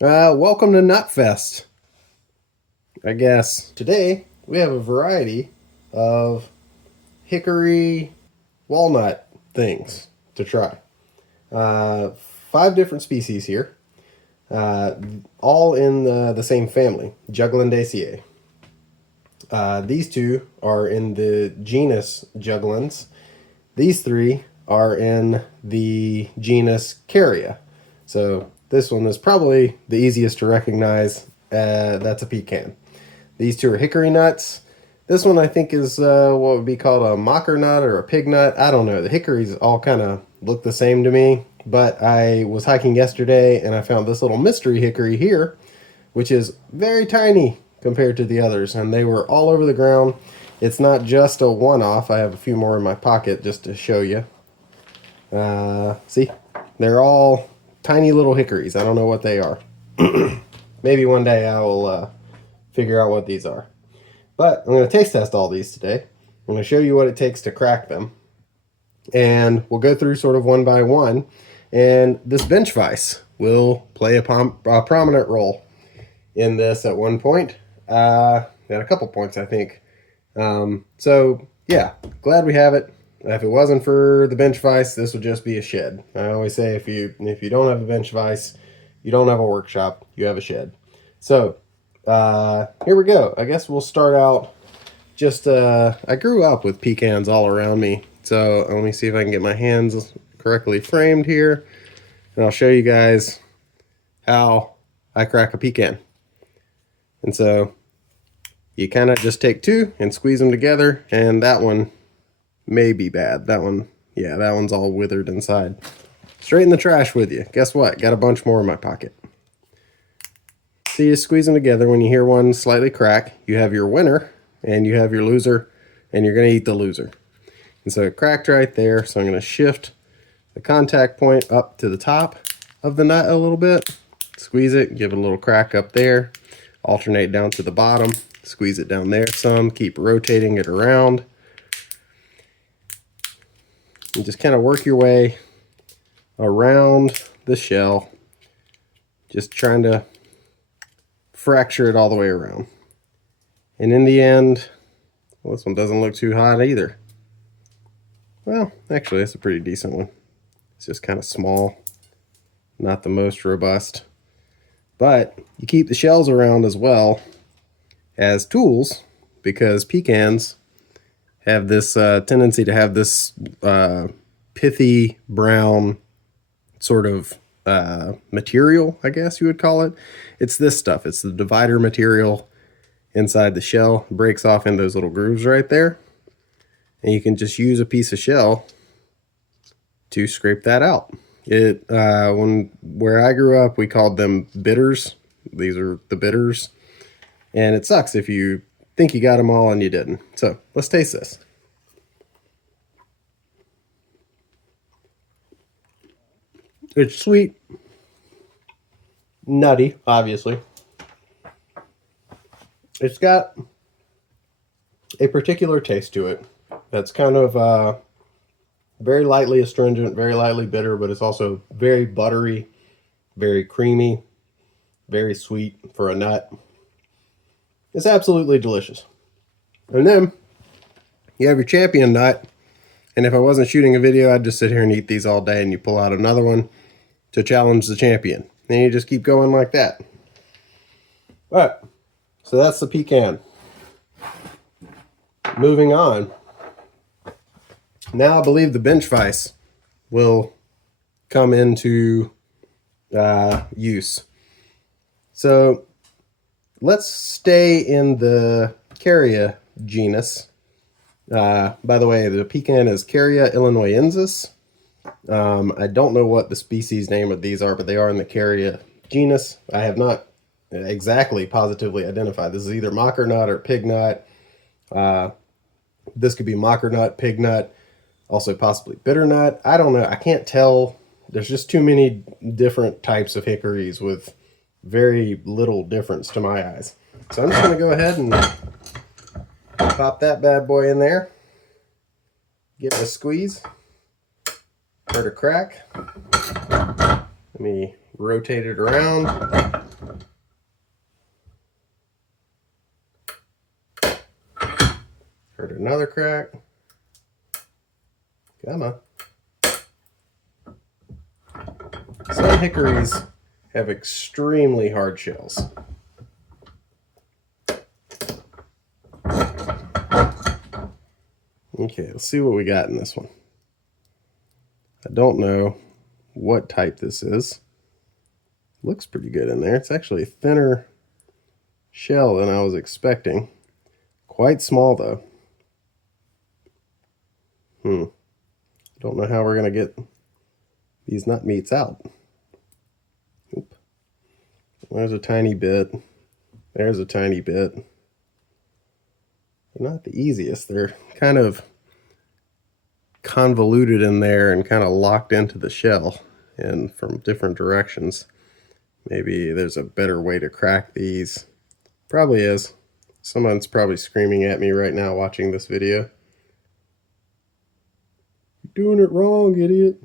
Welcome to Nutfest, I guess. Today, we have a variety of hickory walnut things to try. Uh, 5 different species here, uh, all in the same family, Juglandaceae. These two are in the genus Juglans. These three are in the genus Caria. So this one is probably the easiest to recognize. That's a pecan. These two are hickory nuts. This one I think is what would be called a mocker nut or a pig nut. I don't know. The hickories all kind of look the same to me. But I was hiking yesterday and I found this little mystery hickory here, which is very tiny compared to the others. And they were all over the ground. It's not just a one-off. I have a few more in my pocket just to show you. See? They're all tiny little hickories. I don't know what they are. Maybe one day I will figure out what these are. But I'm going to taste test all these today. I'm going to show you what it takes to crack them. And we'll go through sort of one by one. And this bench vise will play a prominent role in this at one point. At a couple points, I think. So, yeah, glad we have it. If it wasn't for the bench vise, this would just be a shed. I always say if you don't have a bench vise, you don't have a workshop, you have a shed. So, here we go. I guess we'll start out just, I grew up with pecans all around me. So let me see if I can get my hands correctly framed here. And I'll show you guys how I crack a pecan. And so you kind of just take two and squeeze them together. And that one may be bad. That one, yeah, that one's all withered inside. Straight in the trash with you. Guess what? Got a bunch more in my pocket. So you squeeze them together. When you hear one slightly crack, you have your winner and you have your loser, and you're going to eat the loser. And so it cracked right there. So I'm going to shift the contact point up to the top of the nut a little bit. Squeeze it, give it a little crack up there. Alternate down to the bottom. Squeeze it down there some. Keep rotating it around. And just kind of work your way around the shell. Just trying to fracture it all the way around. And in the end, well, this one doesn't look too hot either. Well, actually, it's a pretty decent one. It's just kind of small, not the most robust. But you keep the shells around as well as tools, because pecans have this tendency to have this pithy brown sort of material, I guess you would call it. It's this stuff. It's the divider material inside the shell. It breaks off in those little grooves right there. And you can just use a piece of shell to scrape that out. Where I grew up, we called them bitters. These are the bitters. And it sucks if you think you got them all and you didn't. So let's taste this. It's sweet, nutty, obviously. It's got a particular taste to it that's kind of very lightly astringent, very lightly bitter, but it's also very buttery, very creamy, very sweet for a nut. It's absolutely delicious. And then you have your champion nut, and if I wasn't shooting a video, I'd just sit here and eat these all day, and you pull out another one to challenge the champion. And you just keep going like that. All right, so that's the pecan. Moving on. Now I believe the bench vise will come into use. So let's stay in the Caria genus. By the way, the pecan is Caria illinoisensis. I don't know what the species name of these are, but they are in the Caria genus. I have not exactly positively identified. This is either mocker nut or pig nut. This could be mocker nut, pig nut, also possibly bitter nut. I don't know. I can't tell. There's just too many different types of hickories with very little difference to my eyes. So I'm just going to go ahead and pop that bad boy in there. Give it a squeeze. Heard a crack. Let me rotate it around. another crack. Come on. Some hickories have extremely hard shells. Okay, let's see what we got in this one. I don't know what type this is. Looks pretty good in there. It's actually a thinner shell than I was expecting. Quite small though. Don't know how we're gonna get these nut meats out. Oop. There's a tiny bit. There's a tiny bit. They're not the easiest. They're kind of convoluted in there and kind of locked into the shell and from different directions. Maybe there's a better way to crack these. Probably is. Someone's probably screaming at me right now watching this video. You're doing it wrong, idiot.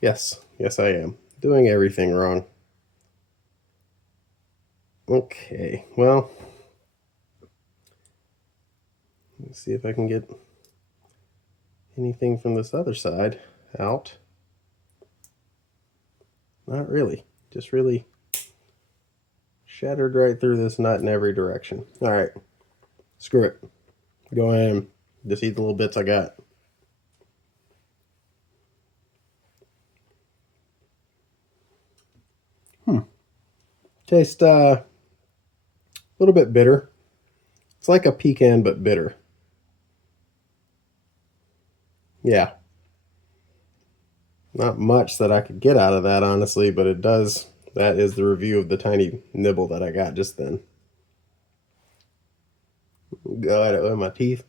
Yes, I am. Doing everything wrong. Okay, well, let's see if I can get anything from this other side out. Not really. Just really shattered right through this nut in every direction. All right, screw it. Go ahead, just eat the little bits I got. Taste a little bit bitter. It's like a pecan, but bitter. Yeah. Not much that I could get out of that, honestly, but it does. That is the review of the tiny nibble that I got just then. God, it with my teeth.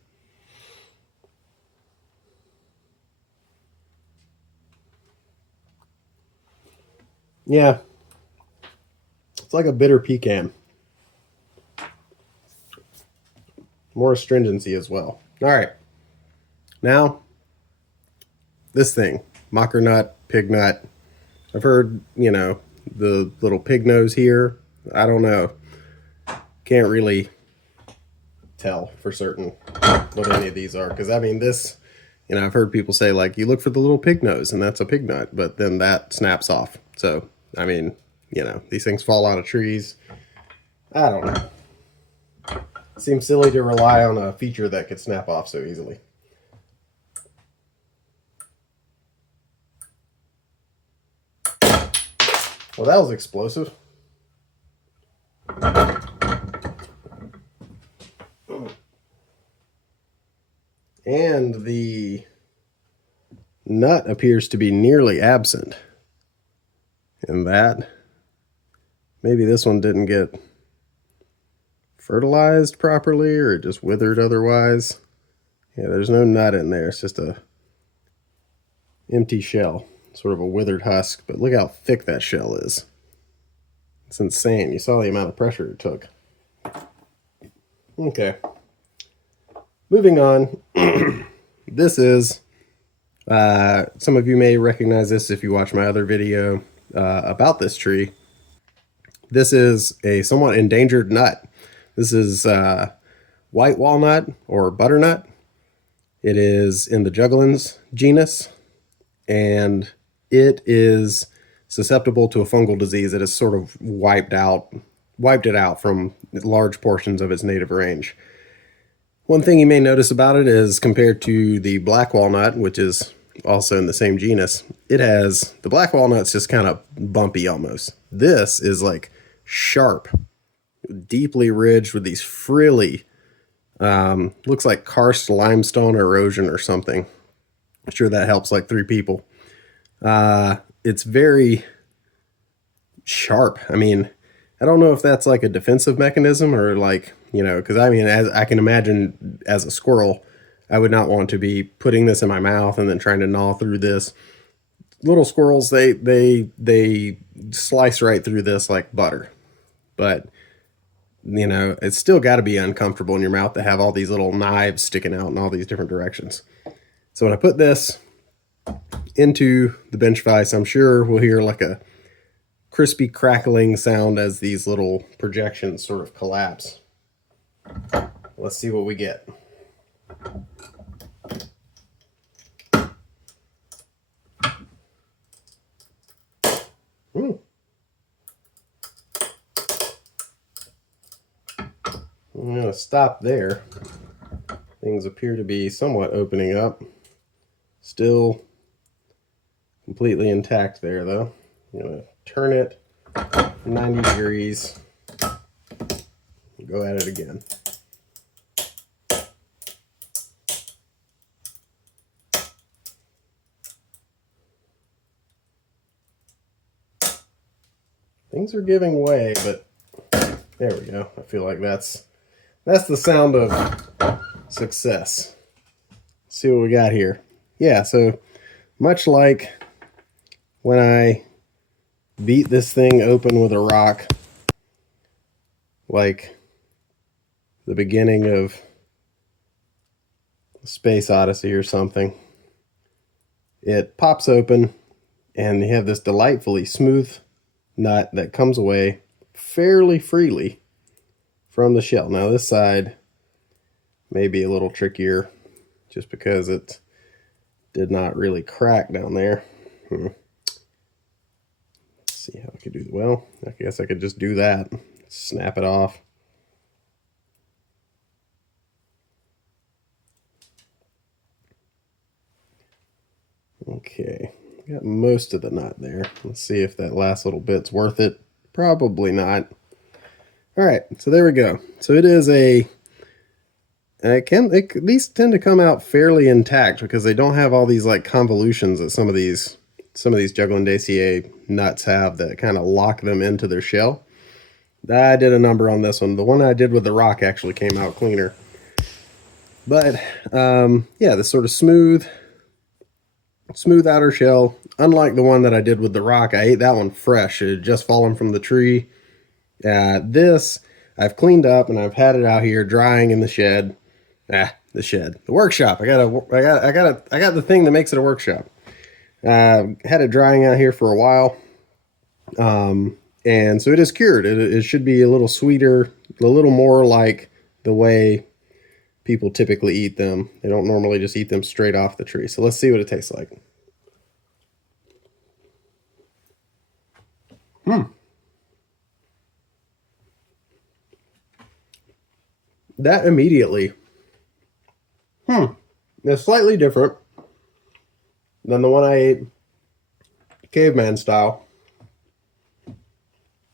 Yeah. It's like a bitter pecan. More astringency as well. All right. Now, this thing, mocker nut, pig nut. I've heard, you know, the little pig nose here. I don't know. Can't really tell for certain what any of these are. Because, I mean, this, you know, I've heard people say, like, you look for the little pig nose, and that's a pig nut. But then that snaps off. So, I mean, you know, these things fall out of trees. I don't know. It seems silly to rely on a feature that could snap off so easily. Well, that was explosive. And the nut appears to be nearly absent. And that, maybe this one didn't get fertilized properly or it just withered otherwise. Yeah, there's no nut in there. It's just a empty shell, sort of a withered husk. But look how thick that shell is. It's insane. You saw the amount of pressure it took. Okay. Moving on. This is, some of you may recognize this if you watch my other video about this tree. This is a somewhat endangered nut. This is white walnut or butternut. It is in the Juglandaceae genus, and it is susceptible to a fungal disease that has sort of wiped it out from large portions of its native range. One thing you may notice about it is compared to the black walnut, which is also in the same genus, the black walnut's just kind of bumpy almost. This is like sharp, deeply ridged with these frilly, looks like karst limestone erosion or something. I'm sure that helps like 3 people. It's very sharp. I mean, I don't know if that's like a defensive mechanism or like, you know, because I mean, as I can imagine as a squirrel, I would not want to be putting this in my mouth and then trying to gnaw through this. Little squirrels, they slice right through this like butter. But, you know, it's still got to be uncomfortable in your mouth to have all these little knives sticking out in all these different directions. So when I put this into the bench vise, I'm sure we'll hear like a crispy crackling sound as these little projections sort of collapse. let's see what we get. I'm going to stop there. Things appear to be somewhat opening up. Still completely intact there, though. I'm going to turn it 90 degrees. Go at it again. Things are giving way, but there we go. I feel like that's the sound of success. Let's see what we got here. Yeah, so much like when I beat this thing open with a rock, like the beginning of Space Odyssey or something, it pops open and you have this delightfully smooth nut that comes away fairly freely from the shell. Now this side may be a little trickier just because it did not really crack down there. Let's see how I could do it. Well, I guess I could just do that. Snap it off. Okay, got most of the nut there. Let's see if that last little bit's worth it. Probably not. All right, so there we go. So it is these tend to come out fairly intact because they don't have all these like convolutions that some of these Juglandaceae nuts have that kind of lock them into their shell. I did a number on this one. The one I did with the rock actually came out cleaner. But yeah, this sort of smooth outer shell, unlike the one that I did with the rock. I ate that one fresh. It had just fallen from the tree. This I've cleaned up and I've had it out here drying in the shed. The workshop. I got the thing that makes it a workshop. Had it drying out here for a while. And so it is cured. It should be a little sweeter, a little more like the way people typically eat them. They don't normally just eat them straight off the tree. So let's see what it tastes like. That immediately is slightly different than the one I ate caveman style.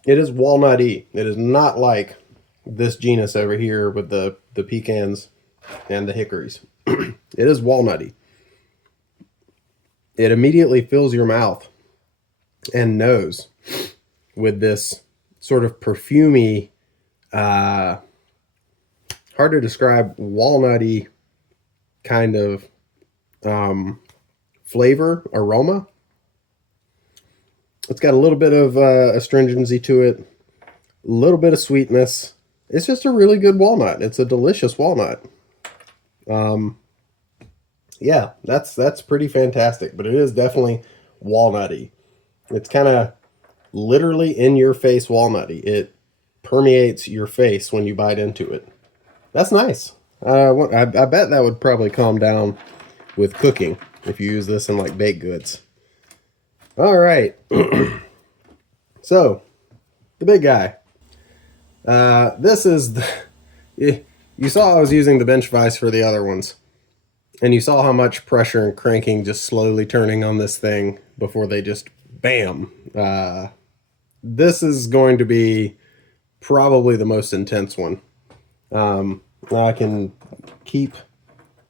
It is walnutty. It is not like this genus over here with the pecans and the hickories. It is walnutty. It immediately fills your mouth and nose with this sort of perfumey, hard to describe, walnutty kind of flavor, aroma. It's got a little bit of astringency to it, a little bit of sweetness. It's just a really good walnut. It's a delicious walnut. Yeah, that's pretty fantastic, but it is definitely walnutty. It's kind of literally in your face walnutty. It permeates your face when you bite into it. That's nice. I bet that would probably calm down with cooking if you use this in like baked goods. All right. So, the big guy. This is you saw I was using the bench vise for the other ones. And you saw how much pressure and cranking just slowly turning on this thing before they just bam. This is going to be probably the most intense one. Now I can keep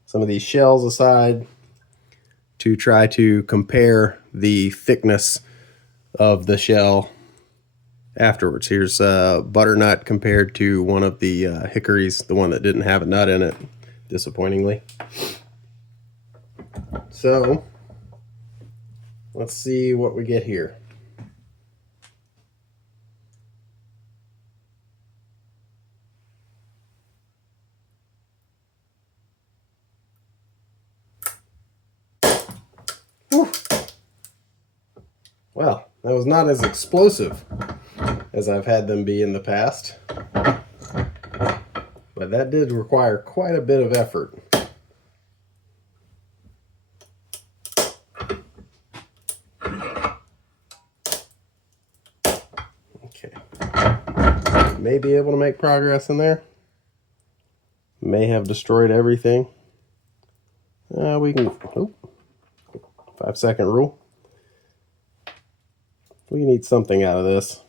some of these shells aside to try to compare the thickness of the shell afterwards. Here's butternut compared to one of the hickories, the one that didn't have a nut in it, disappointingly. So let's see what we get here. Whew. Well, that was not as explosive as I've had them be in the past. But but that did require quite a bit of effort. Okay. May be able to make progress in there. May have destroyed everything. We can, 5-second rule. We can eat something out of this.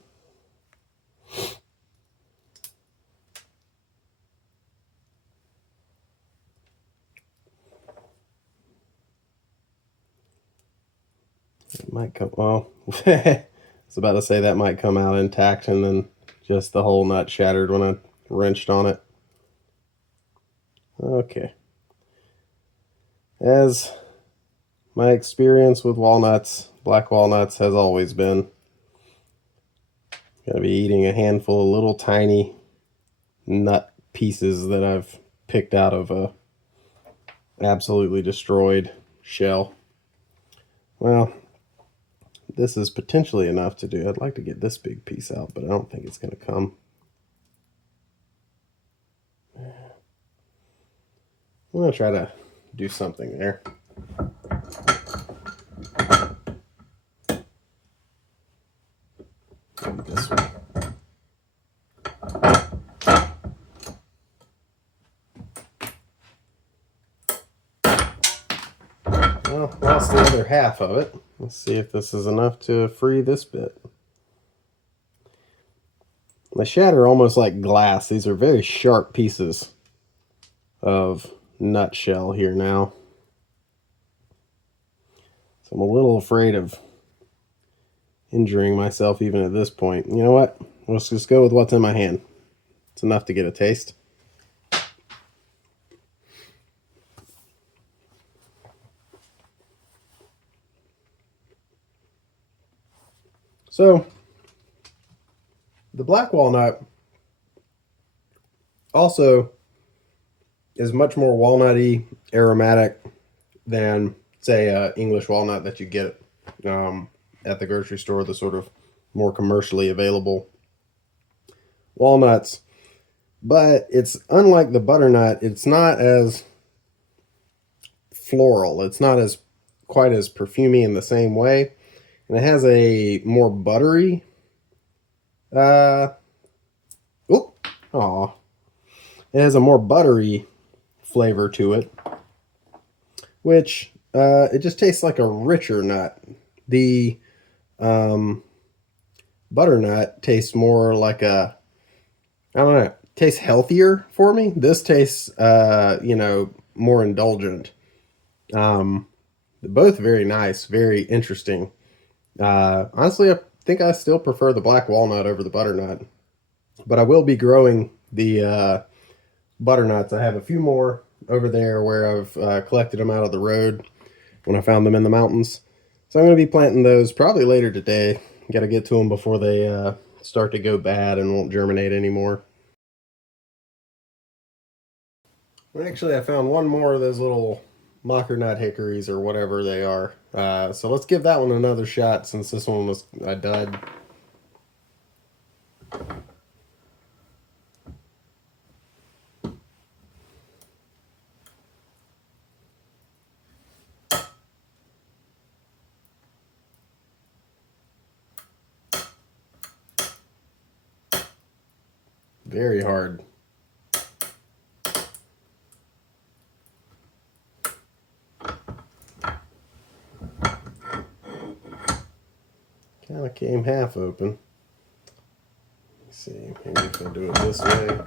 It might come, well, I was about to say that might come out intact and then just the whole nut shattered when I wrenched on it. Okay. As my experience with walnuts, black walnuts, has always been, gonna be eating a handful of little tiny nut pieces that I've picked out of a absolutely destroyed shell. Well, this is potentially enough to do. I'd like to get this big piece out, but I don't think it's going to come. I'm going to try to do something there. Maybe this way. Well, lost the other half of it. Let's see if this is enough to free this bit. They shatter almost like glass. These are very sharp pieces of nutshell here now. So I'm a little afraid of injuring myself even at this point. You know what? Let's just go with what's in my hand. It's enough to get a taste. So, the black walnut also is much more walnutty, aromatic than, say, English walnut that you get at the grocery store, the sort of more commercially available walnuts. But it's unlike the butternut, it's not as floral. It's not as quite as perfumey in the same way. And it has a more buttery it has a more buttery flavor to it, which it just tastes like a richer nut. The butternut tastes more like a, I don't know, tastes healthier for me. This tastes, more indulgent. Both very nice, very interesting. Honestly, I think I still prefer the black walnut over the butternut, but I will be growing the butternuts. I have a few more over there where I've collected them out of the road when I found them in the mountains. So I'm going to be planting those probably later today. Got to get to them before they start to go bad and won't germinate anymore. Actually, I found one more of those little mocker nut hickories or whatever they are. So let's give that one another shot since this one was a dud. Very hard. Kind of came half open. Let's see, maybe if I do it this way.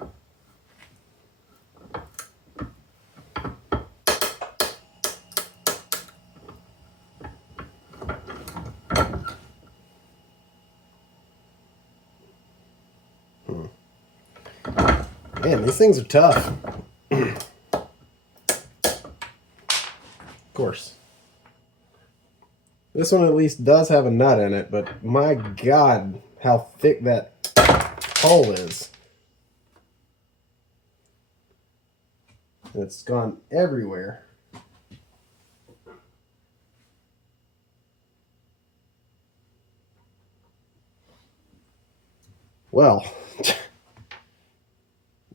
Man, these things are tough. Of course. This one at least does have a nut in it, but my God, how thick that hull is. It's gone everywhere. Well,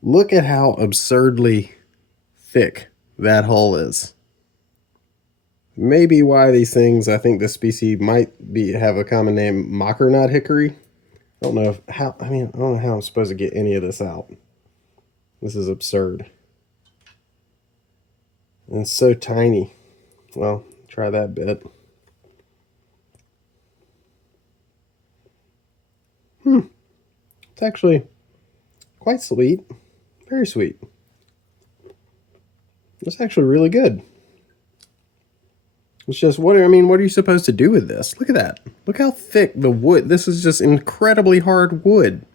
Look at how absurdly thick that hull is. Maybe why these things, I think this species might have a common name, mockernut hickory. I don't know how I'm supposed to get any of this out. This is absurd. And it's so tiny. Well, try that bit. It's actually quite sweet. Very sweet. It's actually really good. It's just, what are you supposed to do with this? Look at that. Look how thick the wood. This is just incredibly hard wood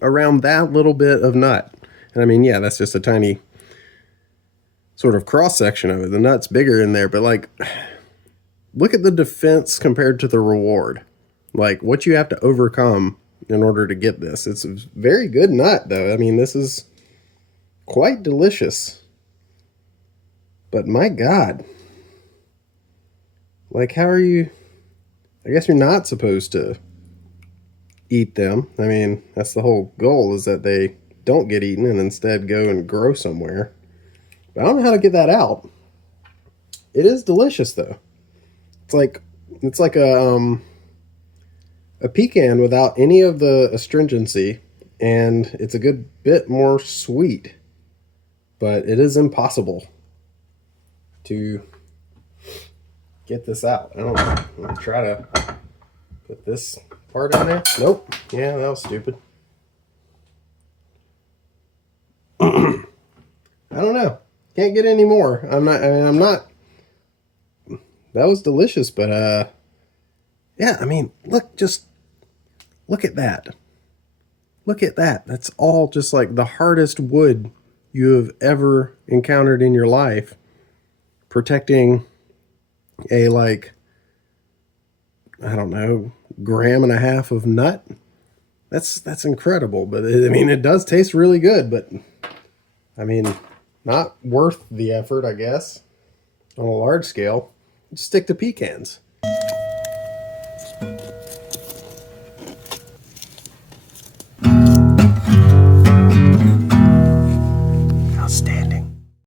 around that little bit of nut. And I mean, yeah, that's just a tiny sort of cross section of it. The nut's bigger in there, but like, look at the defense compared to the reward. Like, what you have to overcome in order to get this. It's a very good nut, though. I mean, this is quite delicious. But my God. Like, how are you... I guess you're not supposed to eat them. I mean, that's the whole goal, is that they don't get eaten and instead go and grow somewhere. But I don't know how to get that out. It is delicious, though. It's like a pecan without any of the astringency, and it's a good bit more sweet. But it is impossible to get this out. I don't know. I'm gonna try to put this part in there. Nope. Yeah, that was stupid. I don't know. Can't get any more. I'm not. That was delicious, but yeah. I mean, look at that. Look at that. That's all just like the hardest wood you have ever encountered in your life, protecting a, like, I don't know, 1.5 grams of nut. That's incredible. But it does taste really good, but I mean, not worth the effort, I guess, on a large scale. Just stick to pecans.